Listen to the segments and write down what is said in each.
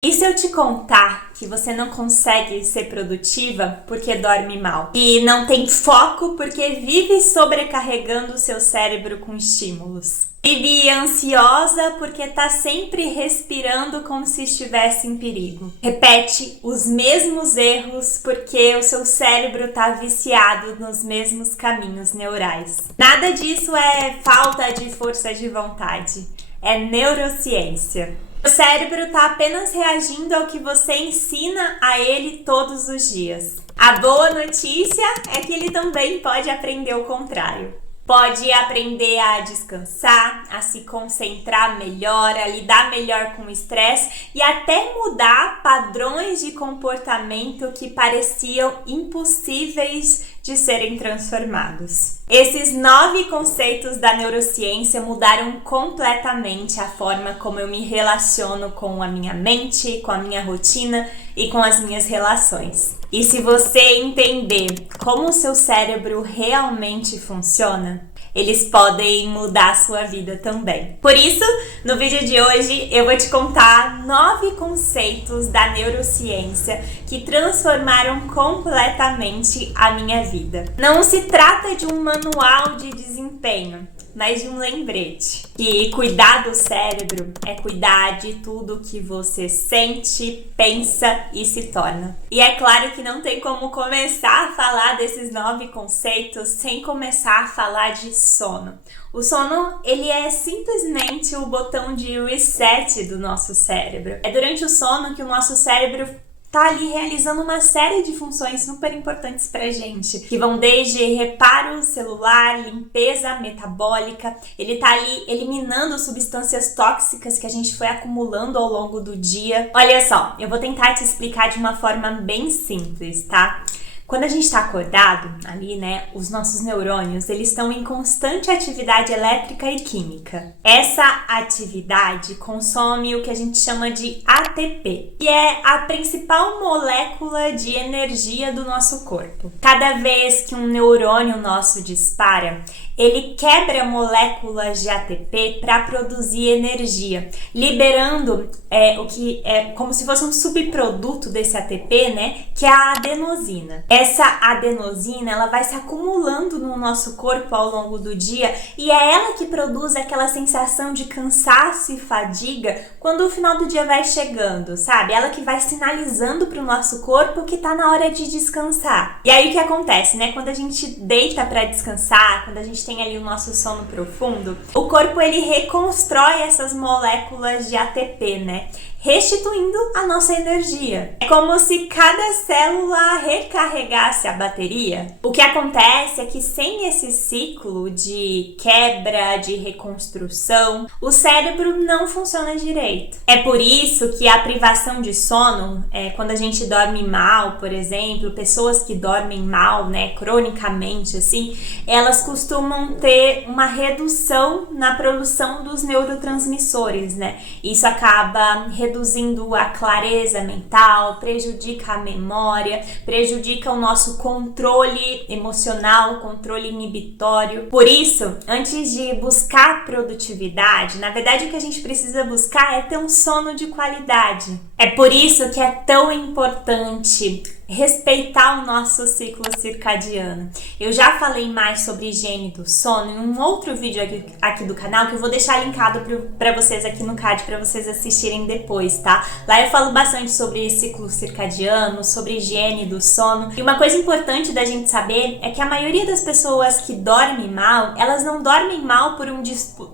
E se eu te contar que você não consegue ser produtiva porque dorme mal? E não tem foco porque vive sobrecarregando o seu cérebro com estímulos? Vive ansiosa porque tá sempre respirando como se estivesse em perigo? Repete os mesmos erros porque o seu cérebro tá viciado nos mesmos caminhos neurais. Nada disso é falta de força de vontade. É neurociência. O cérebro está apenas reagindo ao que você ensina a ele todos os dias. A boa notícia é que ele também pode aprender o contrário. Pode aprender a descansar, a se concentrar melhor, a lidar melhor com o estresse e até mudar padrões de comportamento que pareciam impossíveis de serem transformados. Esses 9 conceitos da neurociência mudaram completamente a forma como eu me relaciono com a minha mente, com a minha rotina e com as minhas relações. E se você entender como o seu cérebro realmente funciona, eles podem mudar a sua vida também. Por isso, no vídeo de hoje, eu vou te contar 9 conceitos da neurociência que transformaram completamente a minha vida. Não se trata de um manual de desempenho, mas de um lembrete. Que cuidar do cérebro é cuidar de tudo que você sente, pensa e se torna. E é claro que não tem como começar a falar desses 9 conceitos sem começar a falar de sono. O sono, ele é simplesmente o botão de reset do nosso cérebro. É durante o sono que o nosso cérebro tá ali realizando uma série de funções super importantes pra gente, que vão desde reparo celular, limpeza metabólica, ele tá ali eliminando substâncias tóxicas que a gente foi acumulando ao longo do dia. Olha só, eu vou tentar te explicar de uma forma bem simples, tá? Quando a gente está acordado, ali, né, os nossos neurônios, eles estão em constante atividade elétrica e química. Essa atividade consome o que a gente chama de ATP, que é a principal molécula de energia do nosso corpo. Cada vez que um neurônio nosso dispara, ele quebra moléculas de ATP para produzir energia, liberando o que é como se fosse um subproduto desse ATP, né, que é a adenosina. Essa adenosina, ela vai se acumulando no nosso corpo ao longo do dia e é ela que produz aquela sensação de cansaço e fadiga quando o final do dia vai chegando, sabe? Ela que vai sinalizando para o nosso corpo que tá na hora de descansar. E aí o que acontece, né? Quando a gente deita para descansar, quando a gente tem ali o nosso sono profundo, o corpo ele reconstrói essas moléculas de ATP, né? Restituindo a nossa energia. É como se cada célula recarregasse a bateria. O que acontece é que sem esse ciclo de quebra, de reconstrução, o cérebro não funciona direito. É por isso que a privação de sono, quando a gente dorme mal, por exemplo, pessoas que dormem mal, né, cronicamente, assim, elas costumam ter uma redução na produção dos neurotransmissores, né? Isso acaba reduzindo a clareza mental, prejudica a memória, prejudica o nosso controle emocional, controle inibitório. Por isso, antes de buscar produtividade, na verdade o que a gente precisa buscar é ter um sono de qualidade. É por isso que é tão importante respeitar o nosso ciclo circadiano. Eu já falei mais sobre higiene do sono em um outro vídeo aqui do canal que eu vou deixar linkado para vocês aqui no card para vocês assistirem depois, tá? Lá eu falo bastante sobre ciclo circadiano, sobre higiene do sono. E uma coisa importante da gente saber é que a maioria das pessoas que dormem mal, elas não dormem mal por um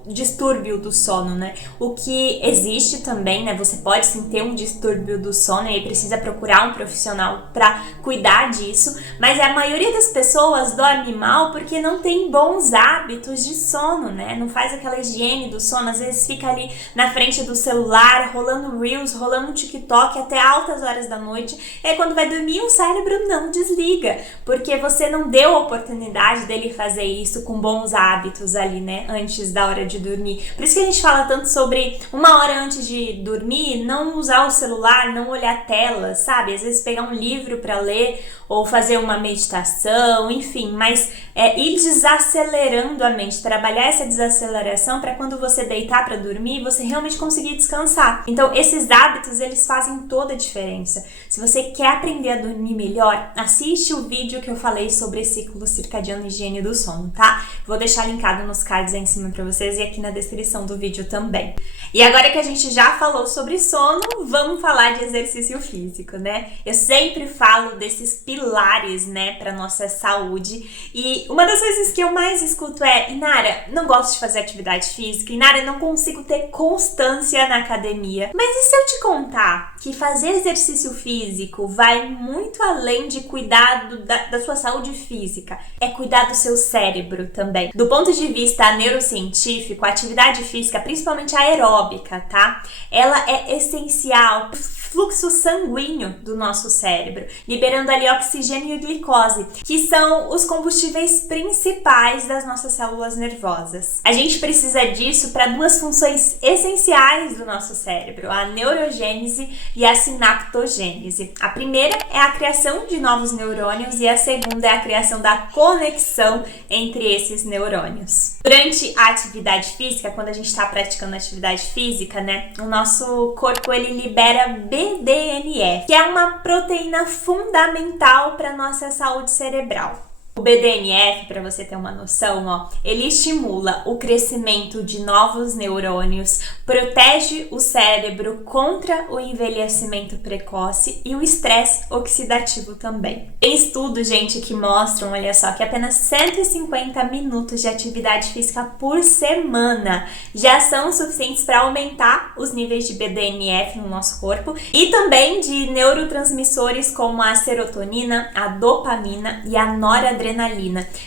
distúrbio do sono, né? O que existe também, né? Você pode sim ter um distúrbio do sono e aí precisa procurar um profissional para cuidar disso, mas a maioria das pessoas dorme mal porque não tem bons hábitos de sono, né? Não faz aquela higiene do sono, às vezes fica ali na frente do celular, rolando Reels, rolando TikTok até altas horas da noite, e aí quando vai dormir o cérebro não desliga, porque você não deu a oportunidade dele fazer isso com bons hábitos ali, né? Antes da hora de dormir. Por isso que a gente fala tanto sobre 1 hora antes de dormir, não usar o celular, não olhar a tela, sabe? Às vezes pegar um livro livro para ler ou fazer uma meditação, enfim, mas ir desacelerando a mente, trabalhar essa desaceleração para quando você deitar para dormir, você realmente conseguir descansar. Então, esses hábitos, eles fazem toda a diferença. Se você quer aprender a dormir melhor, assiste o vídeo que eu falei sobre ciclo circadiano e higiene do sono, tá? Vou deixar linkado nos cards aí em cima para vocês e aqui na descrição do vídeo também. E agora que a gente já falou sobre sono, vamos falar de exercício físico, né? Eu sempre falo desses pilares, né, para nossa saúde. E uma das coisas que eu mais escuto é: Inara, não gosto de fazer atividade física, Inara, não consigo ter constância na academia. Mas e se eu te contar que fazer exercício físico vai muito além de cuidar da sua saúde física? É cuidar do seu cérebro também. Do ponto de vista neurocientífico, a atividade física, principalmente aeróbica, tá? Ela é essencial pro fluxo sanguíneo do nosso cérebro, liberando ali oxigênio e glicose, que são os combustíveis principais das nossas células nervosas. A gente precisa disso para duas funções essenciais do nosso cérebro, a neurogênese e a sinaptogênese. A primeira é a criação de novos neurônios e a segunda é a criação da conexão entre esses neurônios. Durante a atividade física, quando a gente está praticando atividade física, né, o nosso corpo ele libera BDNF, que é uma proteína fundamental para nossa saúde cerebral. O BDNF, para você ter uma noção, ó, ele estimula o crescimento de novos neurônios, protege o cérebro contra o envelhecimento precoce e o estresse oxidativo também. Tem estudos, gente, que mostram, olha só, que apenas 150 minutos de atividade física por semana já são suficientes para aumentar os níveis de BDNF no nosso corpo e também de neurotransmissores como a serotonina, a dopamina e a noradrenalina,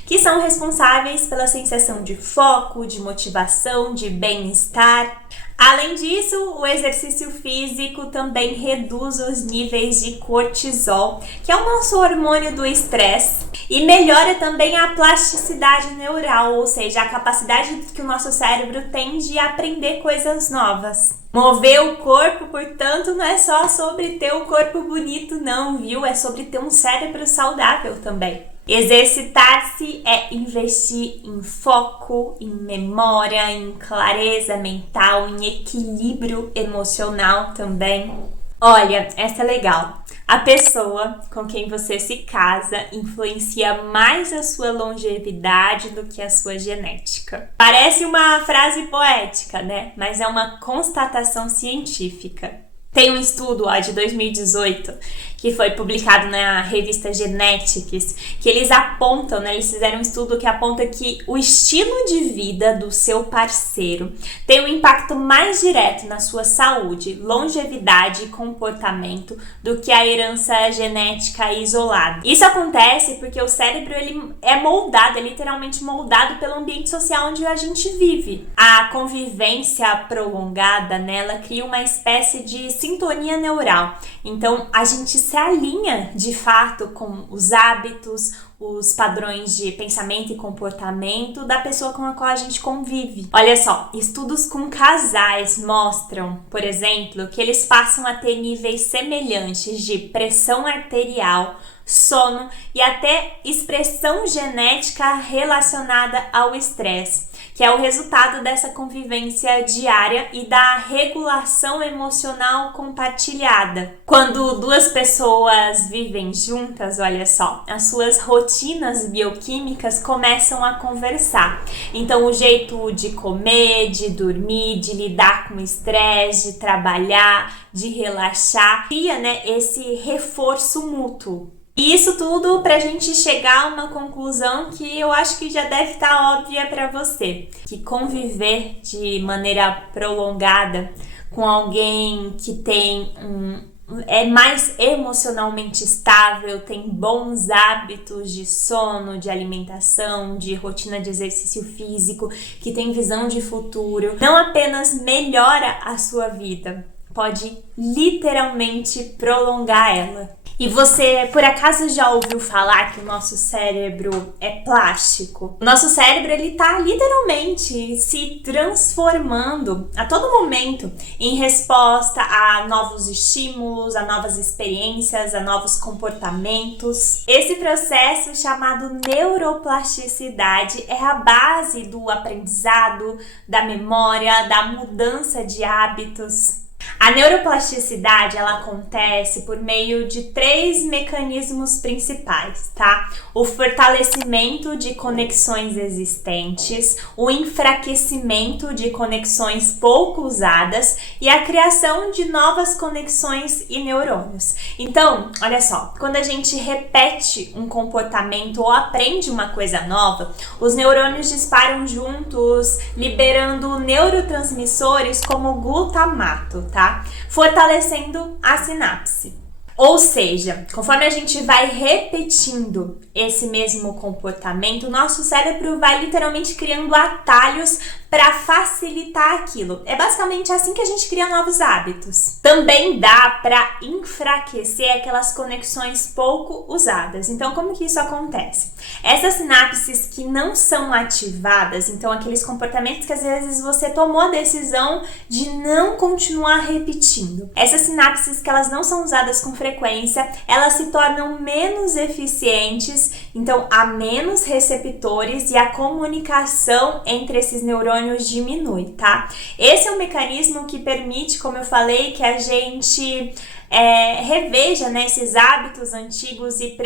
que são responsáveis pela sensação de foco, de motivação, de bem-estar. Além disso, o exercício físico também reduz os níveis de cortisol, que é o nosso hormônio do estresse, e melhora também a plasticidade neural, ou seja, a capacidade que o nosso cérebro tem de aprender coisas novas. Mover o corpo, portanto, não é só sobre ter um corpo bonito, não, viu? É sobre ter um cérebro saudável também. Exercitar-se é investir em foco, em memória, em clareza mental, em equilíbrio emocional também. Olha, essa é legal. A pessoa com quem você se casa influencia mais a sua longevidade do que a sua genética. Parece uma frase poética, né? Mas é uma constatação científica. Tem um estudo de 2018 que foi publicado na revista Genetics, que eles apontam, né, eles fizeram um estudo que aponta que o estilo de vida do seu parceiro tem um impacto mais direto na sua saúde, longevidade e comportamento do que a herança genética isolada. Isso acontece porque o cérebro ele é moldado, é literalmente moldado pelo ambiente social onde a gente vive. A convivência prolongada nela cria uma espécie de sintonia neural. Então, a gente se alinha de fato com os hábitos, os padrões de pensamento e comportamento da pessoa com a qual a gente convive. Olha só, estudos com casais mostram, por exemplo, que eles passam a ter níveis semelhantes de pressão arterial, sono e até expressão genética relacionada ao estresse, que é o resultado dessa convivência diária e da regulação emocional compartilhada. Quando duas pessoas vivem juntas, olha só, as suas rotinas bioquímicas começam a conversar. Então, o jeito de comer, de dormir, de lidar com o estresse, de trabalhar, de relaxar, cria, né, esse reforço mútuo. E isso tudo pra gente chegar a uma conclusão que eu acho que já deve estar óbvia para você, que conviver de maneira prolongada com alguém que tem é mais emocionalmente estável, tem bons hábitos de sono, de alimentação, de rotina de exercício físico, que tem visão de futuro, não apenas melhora a sua vida, pode literalmente prolongar ela. E você, por acaso, já ouviu falar que o nosso cérebro é plástico? O nosso cérebro, ele tá literalmente se transformando a todo momento em resposta a novos estímulos, a novas experiências, a novos comportamentos. Esse processo chamado neuroplasticidade é a base do aprendizado, da memória, da mudança de hábitos. A neuroplasticidade, ela acontece por meio de 3 mecanismos principais, tá? O fortalecimento de conexões existentes, o enfraquecimento de conexões pouco usadas e a criação de novas conexões e neurônios. Então, olha só, quando a gente repete um comportamento ou aprende uma coisa nova, os neurônios disparam juntos, liberando neurotransmissores como o glutamato, tá? Fortalecendo a sinapse. Ou seja, conforme a gente vai repetindo esse mesmo comportamento, o nosso cérebro vai literalmente criando atalhos para facilitar aquilo. É basicamente assim que a gente cria novos hábitos. Também dá para enfraquecer aquelas conexões pouco usadas. Então, como que isso acontece? Essas sinapses que não são ativadas, então aqueles comportamentos que às vezes você tomou a decisão de não continuar repetindo. Essas sinapses que elas não são usadas com frequência, elas se tornam menos eficientes, então há menos receptores e a comunicação entre esses neurônios diminui, tá? Esse é um mecanismo que permite, como eu falei, que a gente reveja, né, esses hábitos antigos e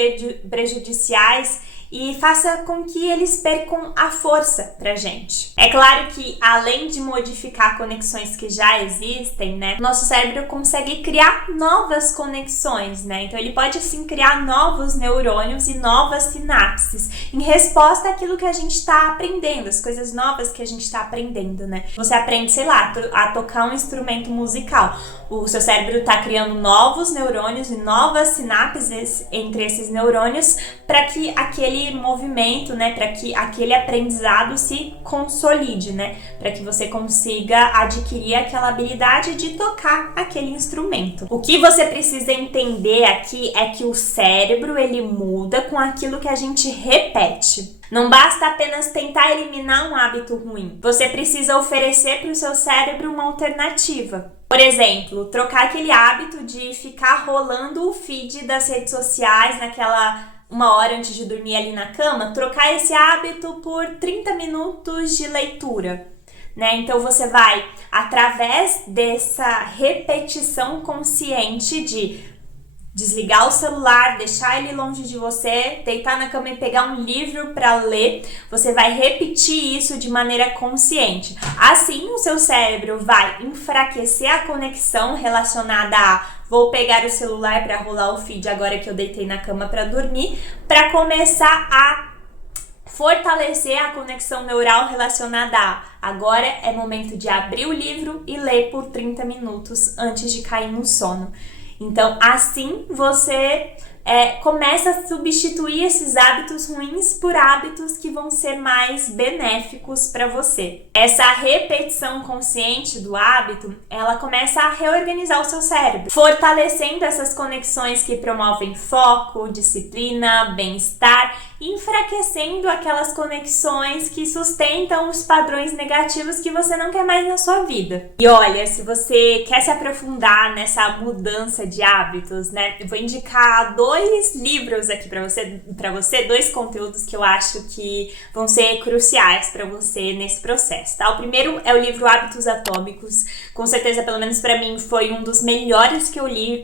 prejudiciais e faça com que eles percam a força pra gente. É claro que, além de modificar conexões que já existem, né, nosso cérebro consegue criar novas conexões, né? Então ele pode assim criar novos neurônios e novas sinapses em resposta àquilo que a gente tá aprendendo, as coisas novas que a gente tá aprendendo, né? Você aprende, sei lá, a tocar um instrumento musical. O seu cérebro tá criando novos neurônios e novas sinapses entre esses neurônios para que aquele movimento, né, para que aquele aprendizado se consolide, né, para que você consiga adquirir aquela habilidade de tocar aquele instrumento. O que você precisa entender aqui é que o cérebro, ele muda com aquilo que a gente repete. Não basta apenas tentar eliminar um hábito ruim. Você precisa oferecer para o seu cérebro uma alternativa. Por exemplo, trocar aquele hábito de ficar rolando o feed das redes sociais naquela 1 hora antes de dormir ali na cama, trocar esse hábito por 30 minutos de leitura, né? Então você vai, através dessa repetição consciente de desligar o celular, deixar ele longe de você, deitar na cama e pegar um livro para ler, você vai repetir isso de maneira consciente. Assim, o seu cérebro vai enfraquecer a conexão relacionada a vou pegar o celular para rolar o feed agora que eu deitei na cama para dormir, para começar a fortalecer a conexão neural relacionada a agora é momento de abrir o livro e ler por 30 minutos antes de cair no sono. Então, assim você começa a substituir esses hábitos ruins por hábitos que vão ser mais benéficos para você. Essa repetição consciente do hábito, ela começa a reorganizar o seu cérebro, fortalecendo essas conexões que promovem foco, disciplina, bem-estar, e enfraquecendo aquelas conexões que sustentam os padrões negativos que você não quer mais na sua vida. E olha, se você quer se aprofundar nessa mudança de hábitos, né, eu vou indicar 2 livros aqui para você, 2 conteúdos que eu acho que vão ser cruciais para você nesse processo, tá? O primeiro é o livro Hábitos Atômicos. Com certeza, pelo menos para mim, foi um dos melhores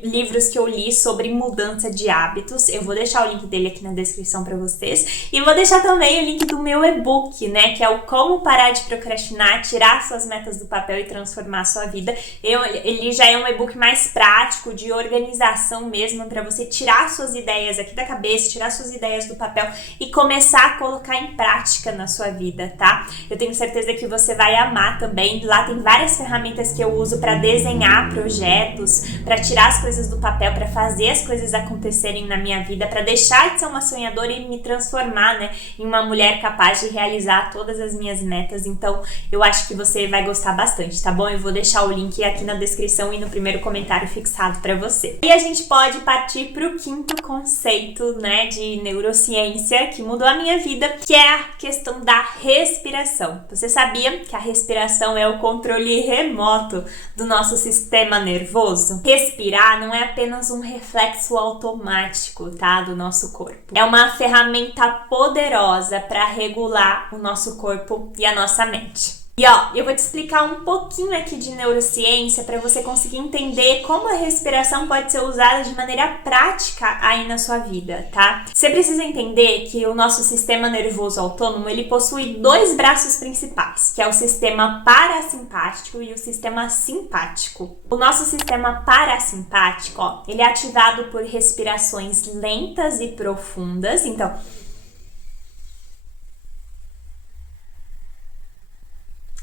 livros que eu li sobre mudança de hábitos. Eu vou deixar o link dele aqui na descrição para vocês. E vou deixar também o link do meu e-book, né? Que é o Como Parar de Procrastinar, Tirar Suas Metas do Papel e Transformar a Sua Vida. Ele já é um e-book mais prático, de organização mesmo, para você tirar suas ideias aqui da cabeça, tirar suas ideias do papel e começar a colocar em prática na sua vida, tá? Eu tenho certeza que você vai amar também. Lá tem várias ferramentas que eu uso para desenhar projetos, para tirar as coisas do papel, para fazer as coisas acontecerem na minha vida, para deixar de ser uma sonhadora e me transformar transformar, né, em uma mulher capaz de realizar todas as minhas metas. Então, eu acho que você vai gostar bastante, tá bom? Eu vou deixar o link aqui na descrição e no primeiro comentário fixado pra você. E a gente pode partir pro quinto conceito, né, de neurociência que mudou a minha vida, que é a questão da respiração. Você sabia que a respiração é o controle remoto do nosso sistema nervoso? Respirar não é apenas um reflexo automático, tá, do nosso corpo. É uma ferramenta poderosa para regular o nosso corpo e a nossa mente. E ó, eu vou te explicar um pouquinho aqui de neurociência para você conseguir entender como a respiração pode ser usada de maneira prática aí na sua vida, tá? Você precisa entender que o nosso sistema nervoso autônomo, ele possui dois braços principais, que é o sistema parasimpático e o sistema simpático. O nosso sistema parasimpático, ó, ele é ativado por respirações lentas e profundas, então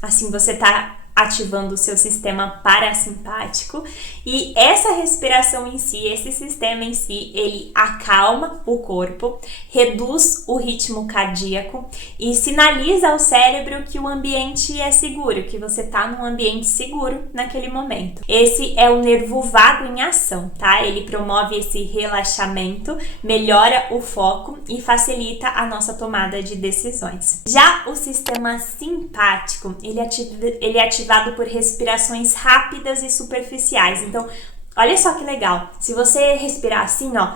assim você está ativando o seu sistema parasimpático, e essa respiração em si, esse sistema em si, ele acalma o corpo, reduz o ritmo cardíaco e sinaliza ao cérebro que o ambiente é seguro, que você está num ambiente seguro naquele momento. Esse é o nervo vago em ação, tá? Ele promove esse relaxamento, melhora o foco e facilita a nossa tomada de decisões. Já o sistema simpático, ele é ativado por respirações rápidas e superficiais. Então, olha só que legal. Se você respirar assim, ó,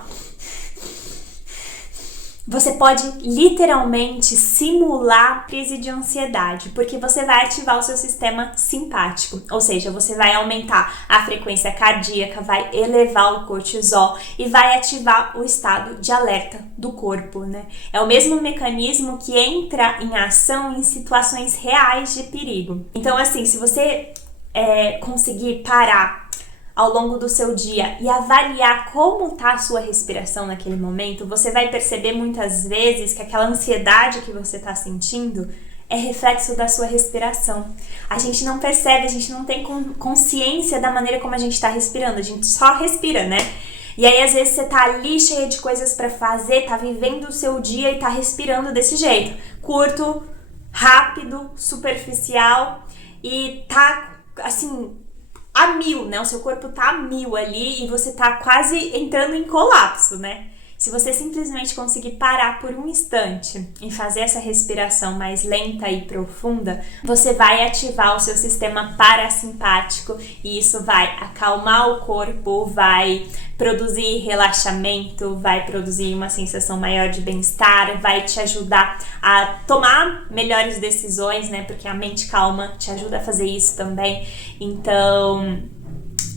você pode literalmente simular crise de ansiedade, porque você vai ativar o seu sistema simpático, ou seja, você vai aumentar a frequência cardíaca, vai elevar o cortisol e vai ativar o estado de alerta do corpo, né? É o mesmo mecanismo que entra em ação em situações reais de perigo. Então, assim, se você conseguir parar ao longo do seu dia e avaliar como está a sua respiração naquele momento, você vai perceber muitas vezes que aquela ansiedade que você está sentindo é reflexo da sua respiração. A gente não percebe, a gente não tem consciência da maneira como a gente está respirando, a gente só respira, né? E aí, às vezes, você tá ali cheia de coisas para fazer, tá vivendo o seu dia e tá respirando desse jeito. Curto, rápido, superficial e tá, assim, a mil, né? O seu corpo tá a mil ali e você tá quase entrando em colapso, né? Se você simplesmente conseguir parar por um instante e fazer essa respiração mais lenta e profunda, você vai ativar o seu sistema parasimpático e isso vai acalmar o corpo, vai produzir relaxamento, vai produzir uma sensação maior de bem-estar, vai te ajudar a tomar melhores decisões, né? Porque a mente calma te ajuda a fazer isso também. Então,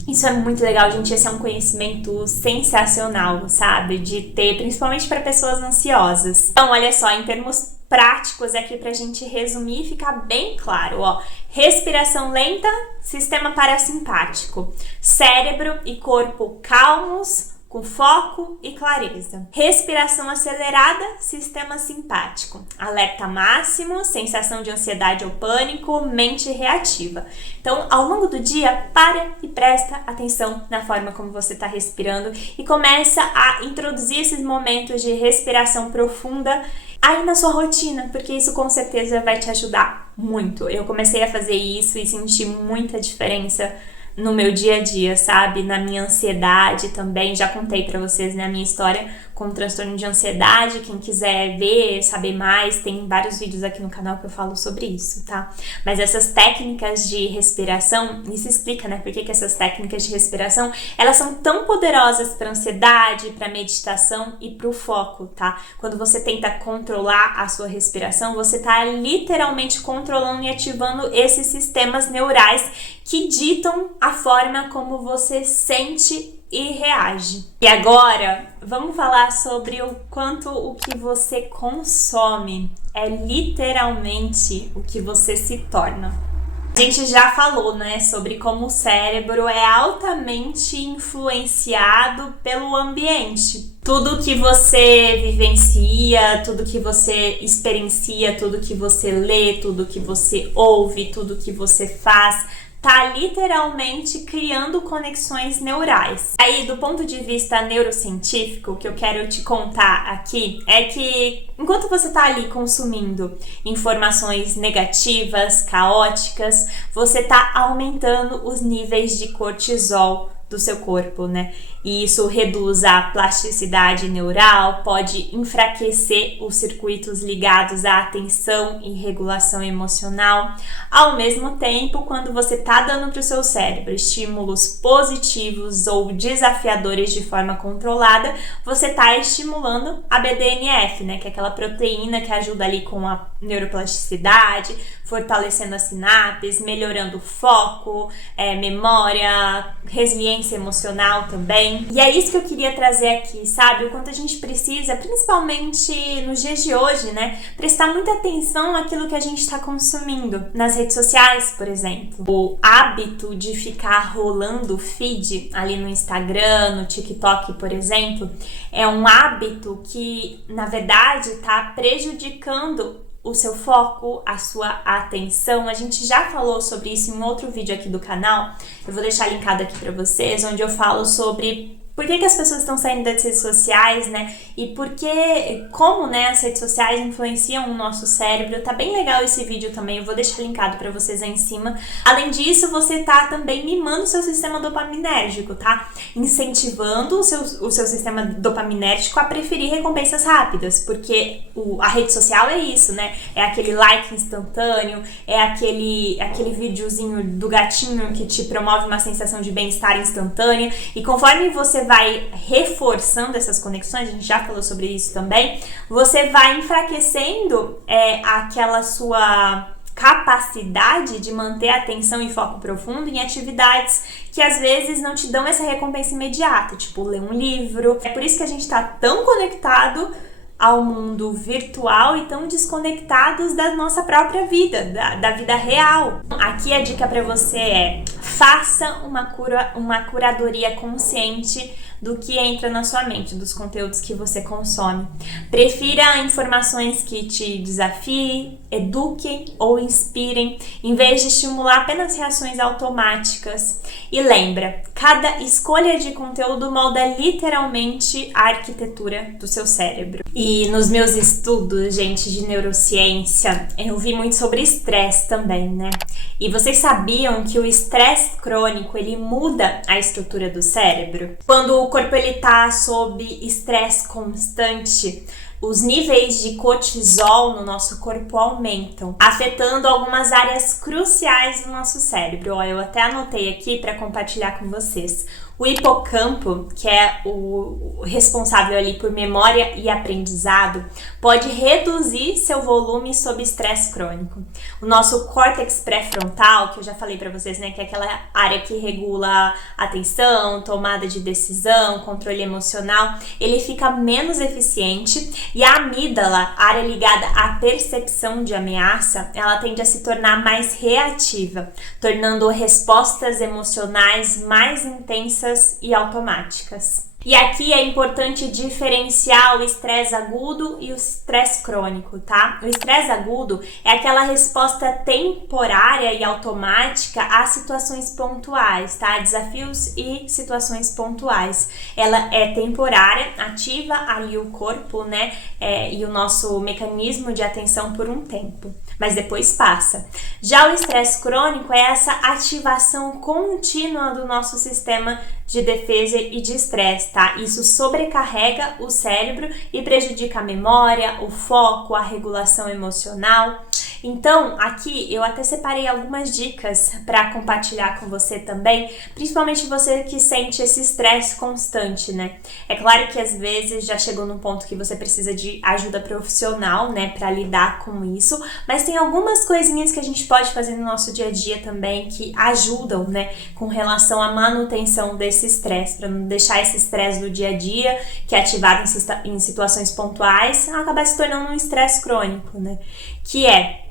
isso é muito legal, gente. Esse é um conhecimento sensacional, sabe? De ter, principalmente para pessoas ansiosas. Então, olha só, em termos práticos aqui pra gente resumir e ficar bem claro, ó. Respiração lenta, sistema parasimpático. Cérebro e corpo calmos, com foco e clareza. Respiração acelerada, sistema simpático. Alerta máximo, sensação de ansiedade ou pânico, mente reativa. Então, ao longo do dia, para e presta atenção na forma como você está respirando e começa a introduzir esses momentos de respiração profunda aí na sua rotina, porque isso com certeza vai te ajudar muito. Eu comecei a fazer isso e senti muita diferença no meu dia a dia, sabe? Na minha ansiedade também. Já contei pra vocês, né, a minha história com transtorno de ansiedade. Quem quiser ver, saber mais, tem vários vídeos aqui no canal que eu falo sobre isso, tá? Mas essas técnicas de respiração, isso explica, né, por que essas técnicas de respiração, elas são tão poderosas pra ansiedade, pra meditação e pro foco, tá? Quando você tenta controlar a sua respiração, você tá literalmente controlando e ativando esses sistemas neurais que ditam a forma como você sente e reage. E agora, vamos falar sobre o quanto o que você consome é literalmente o que você se torna. A gente já falou, né, sobre como o cérebro é altamente influenciado pelo ambiente. Tudo que você vivencia, tudo que você experiencia, tudo que você lê, tudo que você ouve, tudo que você faz, tá literalmente criando conexões neurais. Aí, do ponto de vista neurocientífico, o que eu quero te contar aqui é que enquanto você tá ali consumindo informações negativas, caóticas, você tá aumentando os níveis de cortisol do seu corpo, né? E isso reduz a plasticidade neural, pode enfraquecer os circuitos ligados à atenção e regulação emocional. Ao mesmo tempo, quando você tá dando para o seu cérebro estímulos positivos ou desafiadores de forma controlada, você tá estimulando a BDNF, né? Que é aquela proteína que ajuda ali com a neuroplasticidade, fortalecendo as sinapses, melhorando o foco, memória, resiliência emocional também. E é isso que eu queria trazer aqui, sabe? O quanto a gente precisa, principalmente nos dias de hoje, né? Prestar muita atenção naquilo que a gente está consumindo. Nas redes sociais, por exemplo. O hábito de ficar rolando o feed ali no Instagram, no TikTok, por exemplo, é um hábito que, na verdade, está prejudicando o seu foco, a sua atenção. A gente já falou sobre isso em outro vídeo aqui do canal. Eu vou deixar linkado aqui pra vocês, onde eu falo sobre por que as pessoas estão saindo das redes sociais, né? E como, né, as redes sociais influenciam o nosso cérebro. Tá bem legal esse vídeo também, eu vou deixar linkado pra vocês aí em cima. Além disso, você tá também mimando o seu sistema dopaminérgico, tá? Incentivando o seu sistema dopaminérgico a preferir recompensas rápidas, porque a rede social é isso, né? É aquele like instantâneo, é aquele videozinho do gatinho que te promove uma sensação de bem-estar instantânea. E conforme você vai reforçando essas conexões, a gente já falou sobre isso também, você vai enfraquecendo aquela sua capacidade de manter a atenção e foco profundo em atividades que às vezes não te dão essa recompensa imediata, tipo ler um livro. É por isso que a gente tá tão conectado ao mundo virtual e tão desconectados da nossa própria vida, da vida real. Aqui a dica para você é: faça uma curadoria consciente do que entra na sua mente, dos conteúdos que você consome. Prefira informações que te desafiem, eduquem ou inspirem, em vez de estimular apenas reações automáticas. E lembra, cada escolha de conteúdo molda literalmente a arquitetura do seu cérebro. E nos meus estudos, gente, de neurociência, eu vi muito sobre estresse também, né? E vocês sabiam que o estresse crônico, ele muda a estrutura do cérebro? Quando o corpo ele tá sob estresse constante, os níveis de cortisol no nosso corpo aumentam, afetando algumas áreas cruciais do nosso cérebro. Eu até anotei aqui para compartilhar com vocês. O hipocampo, que é o responsável ali por memória e aprendizado, pode reduzir seu volume sob estresse crônico. O nosso córtex pré-frontal, que eu já falei para vocês, né, que é aquela área que regula atenção, tomada de decisão, controle emocional, ele fica menos eficiente, e a amígdala, área ligada à percepção de ameaça, ela tende a se tornar mais reativa, tornando respostas emocionais mais intensas e automáticas. E aqui é importante diferenciar o estresse agudo e o estresse crônico, tá? O estresse agudo é aquela resposta temporária e automática a situações pontuais, tá? Desafios e situações pontuais. Ela é temporária, ativa ali o corpo, né? E o nosso mecanismo de atenção por um tempo, mas depois passa. Já o estresse crônico é essa ativação contínua do nosso sistema de defesa e de estresse, tá? Isso sobrecarrega o cérebro e prejudica a memória, o foco, a regulação emocional. Então, aqui eu até separei algumas dicas para compartilhar com você também, principalmente você que sente esse estresse constante, né? É claro que às vezes já chegou num ponto que você precisa de ajuda profissional, né, para lidar com isso, mas tem algumas coisinhas que a gente pode fazer no nosso dia a dia também que ajudam, né, com relação à manutenção desse estresse, para não deixar esse estresse do dia a dia, que é ativado em situações pontuais, acabar se tornando um estresse crônico, né? Que é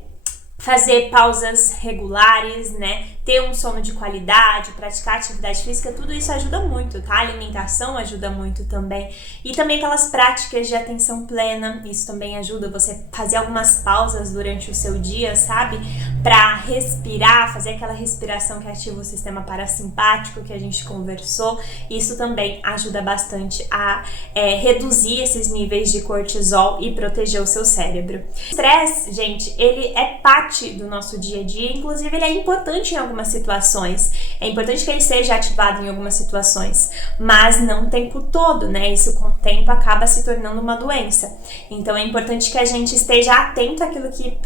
fazer pausas regulares, né? ter um sono de qualidade, praticar atividade física, tudo isso ajuda muito, tá? A alimentação ajuda muito também. E também aquelas práticas de atenção plena, isso também ajuda você fazer algumas pausas durante o seu dia, sabe? Pra respirar, fazer aquela respiração que ativa o sistema parasimpático que a gente conversou. Isso também ajuda bastante a reduzir esses níveis de cortisol e proteger o seu cérebro. O estresse, gente, ele é parte do nosso dia a dia, inclusive ele é importante em algumas situações. É importante que ele seja ativado em algumas situações, mas não o tempo todo, né? Isso com o tempo acaba se tornando uma doença. Então é importante que a gente esteja atento àquilo que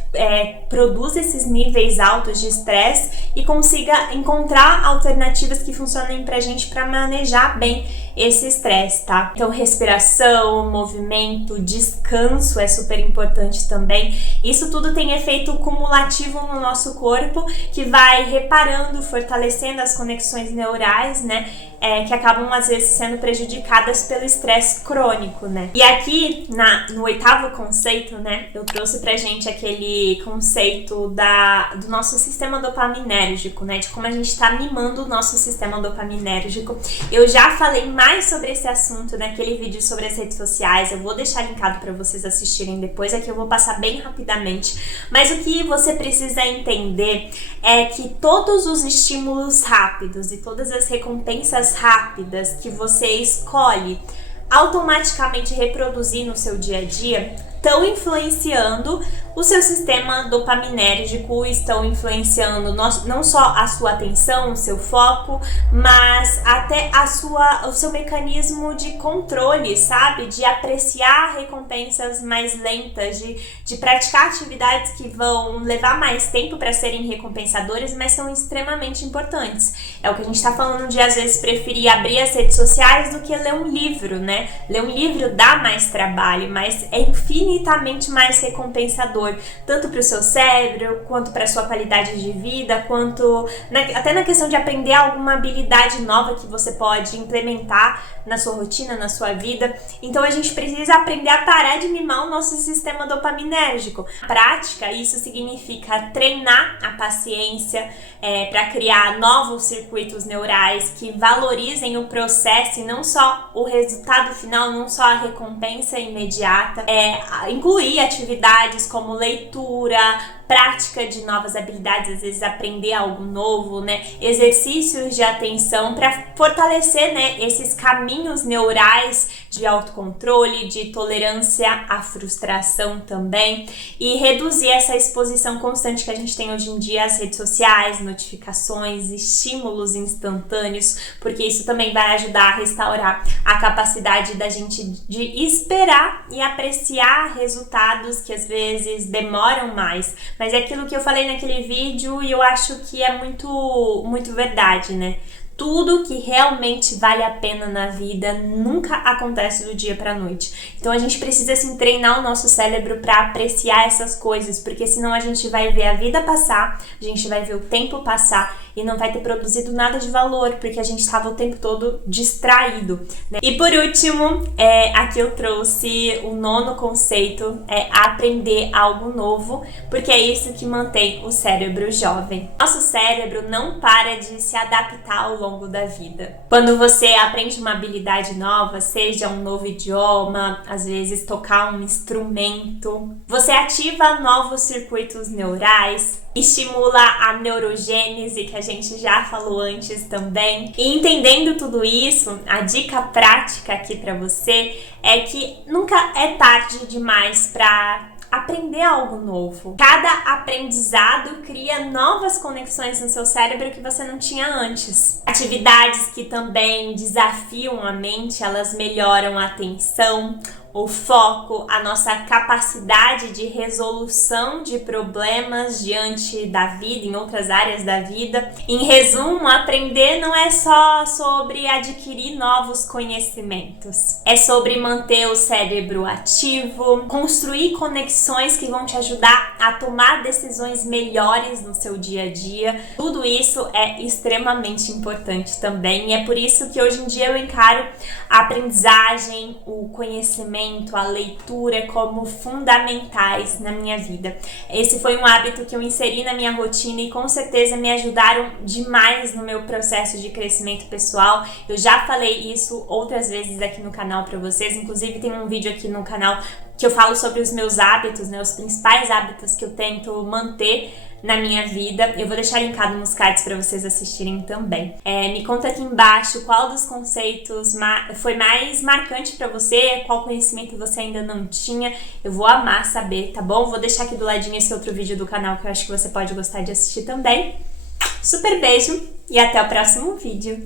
produz esses níveis altos de estresse e consiga encontrar alternativas que funcionem pra gente para manejar bem esse estresse, tá? Então respiração, movimento, descanso é super importante também. Isso tudo tem efeito cumulativo no nosso corpo que vai reparando, fortalecendo as conexões neurais, né? Que acabam às vezes sendo prejudicadas pelo estresse crônico, né? E aqui no 8º conceito, né, eu trouxe pra gente aquele conceito do nosso sistema dopaminérgico, né, de como a gente tá mimando o nosso sistema dopaminérgico. Eu já falei mais sobre esse assunto naquele vídeo sobre as redes sociais, eu vou deixar linkado pra vocês assistirem depois, aqui eu vou passar bem rapidamente. Mas o que você precisa entender é que todos os estímulos rápidos e todas as recompensas rápidas que você escolhe automaticamente reproduzir no seu dia a dia estão influenciando o seu sistema dopaminérgico, estão influenciando não só a sua atenção, o seu foco, mas até o seu mecanismo de controle, sabe? De apreciar recompensas mais lentas, de praticar atividades que vão levar mais tempo para serem recompensadoras, mas são extremamente importantes. É o que a gente está falando de, às vezes, preferir abrir as redes sociais do que ler um livro, né? Ler um livro dá mais trabalho, mas é infinitamente mais recompensador, tanto para o seu cérebro, quanto para a sua qualidade de vida, quanto até na questão de aprender alguma habilidade nova que você pode implementar na sua rotina, na sua vida. Então a gente precisa aprender a parar de mimar o nosso sistema dopaminérgico. Prática, isso significa treinar a paciência para criar novos circuitos neurais que valorizem o processo e não só o resultado final, não só a recompensa imediata. Incluir atividades como leitura, prática de novas habilidades, às vezes aprender algo novo, né? Exercícios de atenção para fortalecer, né, esses caminhos neurais de autocontrole, de tolerância à frustração também e reduzir essa exposição constante que a gente tem hoje em dia às redes sociais, notificações, estímulos instantâneos, porque isso também vai ajudar a restaurar a capacidade da gente de esperar e apreciar resultados que às vezes demoram mais. Mas é aquilo que eu falei naquele vídeo e eu acho que é muito verdade, né? Tudo que realmente vale a pena na vida nunca acontece do dia pra noite. Então a gente precisa assim treinar o nosso cérebro para apreciar essas coisas, porque senão a gente vai ver a vida passar, a gente vai ver o tempo passar e não vai ter produzido nada de valor, porque a gente estava o tempo todo distraído, né? E por último, aqui eu trouxe o 9º conceito, aprender algo novo, porque é isso que mantém o cérebro jovem. Nosso cérebro não para de se adaptar ao longo da vida. Quando você aprende uma habilidade nova, seja um novo idioma, às vezes tocar um instrumento, você ativa novos circuitos neurais, estimula a neurogênese, que a gente já falou antes também. E entendendo tudo isso, a dica prática aqui para você é que nunca é tarde demais para aprender algo novo. Cada aprendizado cria novas conexões no seu cérebro que você não tinha antes. Atividades que também desafiam a mente, elas melhoram a atenção, o foco, a nossa capacidade de resolução de problemas diante da vida, em outras áreas da vida. Em resumo, aprender não é só sobre adquirir novos conhecimentos. É sobre manter o cérebro ativo, construir conexões que vão te ajudar a tomar decisões melhores no seu dia a dia. Tudo isso é extremamente importante também. E é por isso que hoje em dia eu encaro a aprendizagem, o conhecimento, conhecimento, a leitura como fundamentais na minha vida. Esse foi um hábito que eu inseri na minha rotina e com certeza me ajudaram demais no meu processo de crescimento pessoal. Eu já falei isso outras vezes aqui no canal para vocês, inclusive tem um vídeo aqui no canal que eu falo sobre os meus hábitos, né, os principais hábitos que eu tento manter na minha vida. Eu vou deixar linkado nos cards para vocês assistirem também. Me conta aqui embaixo qual dos conceitos foi mais marcante para você, qual conhecimento você ainda não tinha. Eu vou amar saber, tá bom? Vou deixar aqui do ladinho esse outro vídeo do canal que eu acho que você pode gostar de assistir também. Super beijo e até o próximo vídeo!